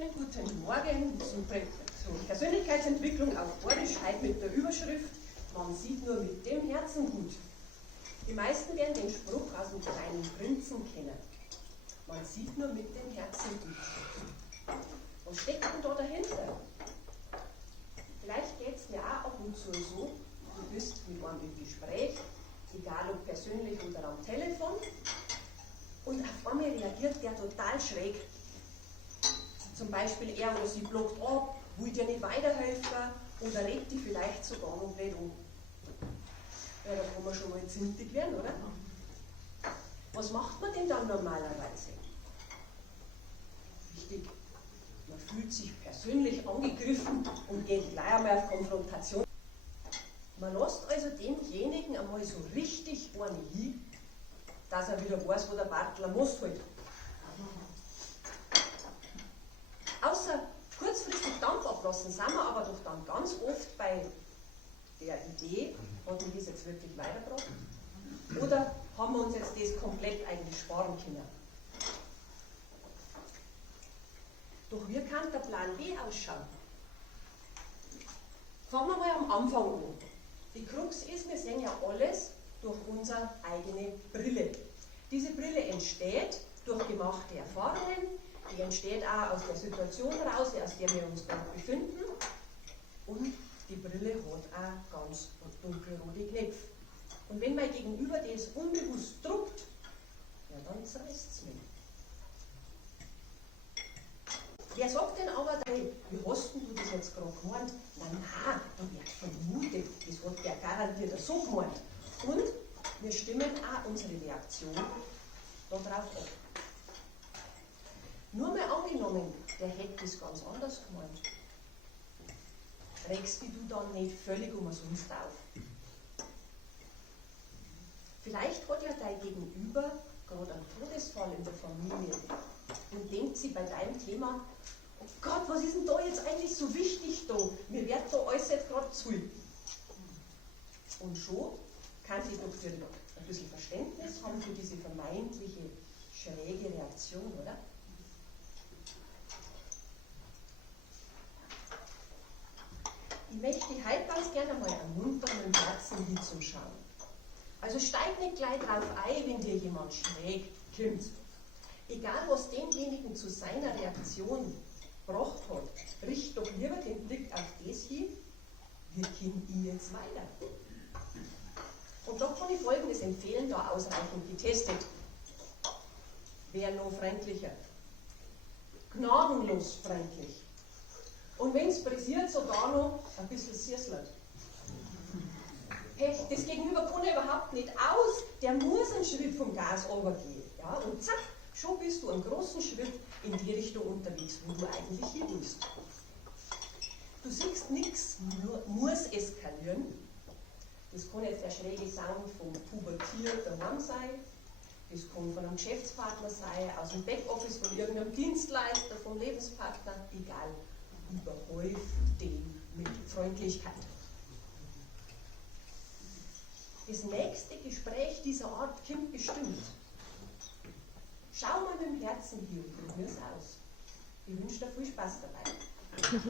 wunderschönen guten Morgen zur Persönlichkeitsentwicklung auf Borisch, heute mit der Überschrift Man sieht nur mit dem Herzen gut. Die meisten werden den Spruch aus dem kleinen Prinzen kennen. Man sieht nur mit dem Herzen gut. Was steckt denn da dahinter? Vielleicht geht es mir auch ab und zu so, du bist mit einem im Gespräch, egal ob persönlich oder am Telefon, und auf einmal reagiert der total schräg. Zum Beispiel er, wo sie blockt ab, will dir nicht weiterhelfen oder regt dich vielleicht sogar noch blöd um. Ja, da kann man schon mal zintig werden, oder? Was macht man denn dann normalerweise? Richtig, man fühlt sich persönlich angegriffen und geht gleich einmal auf Konfrontation. Man lässt also demjenigen einmal so richtig eine hin, dass er wieder weiß, wo der Bartler muss halt. Außer kurzfristig Dampf ablassen, sind wir aber doch dann ganz oft bei der Idee, hat mich das jetzt wirklich weitergebracht? Oder haben wir uns jetzt das komplett eigentlich sparen können? Doch wie kann der Plan B ausschauen? Fangen wir mal am Anfang an. Die Krux ist, wir sehen ja alles durch unsere eigene Brille. Diese Brille entsteht durch gemachte Erfahrungen, die entsteht auch aus der Situation heraus, aus der wir uns gerade befinden. Und die Brille hat auch ganz dunkelrote Knöpfe. Und wenn mein Gegenüber das unbewusst druckt, ja, dann zerreißt es mich. Wer sagt denn aber, hey, wie hast denn du das jetzt gerade gemeint? Nein, da wird vermutet, das hat der garantiert so gemeint. Und wir stimmen auch unsere Reaktion darauf ab. Nur mal angenommen, der hätte das ganz anders gemeint. Regst dich du dann nicht völlig umsonst auf? Vielleicht hat ja dein Gegenüber gerade einen Todesfall in der Familie und denkt sich bei deinem Thema, oh Gott, was ist denn da jetzt eigentlich so wichtig da? Mir wird da alles jetzt gerade zu. Und schon kann sie doch für ein bisschen Verständnis haben für diese vermeintliche schräge Reaktion, oder? Ich möchte heute ganz gerne mal ermuntern, im Herzen hinzuschauen. Also steig nicht gleich drauf ein, wenn dir jemand schräg kommt. Egal, was denjenigen zu seiner Reaktion gebracht hat, richte doch lieber den Blick auf das hin, wie komme ich jetzt weiter? Und da kann ich Folgendes empfehlen, da ausreichend getestet. Wer noch freundlicher? Gnadenlos freundlich. Und wenn es pressiert, sogar noch ein bisschen sierslert. Hey, das Gegenüber kann er überhaupt nicht aus, der muss einen Schritt vom Gas runtergehen. Ja? Und zack, schon bist du einen großen Schritt in die Richtung unterwegs, wo du eigentlich hin willst. Du siehst nichts, muss eskalieren. Das kann jetzt der schräge Sound vom Pubertier daheim sein, das kann von einem Geschäftspartner sein, aus dem Backoffice, von irgendeinem Dienstleister, vom Lebenspartner, egal. Überhäuf den mit Freundlichkeit. Das nächste Gespräch dieser Art kommt bestimmt. Schau mal mit dem Herzen hier und probier es aus. Ich wünsche dir viel Spaß dabei.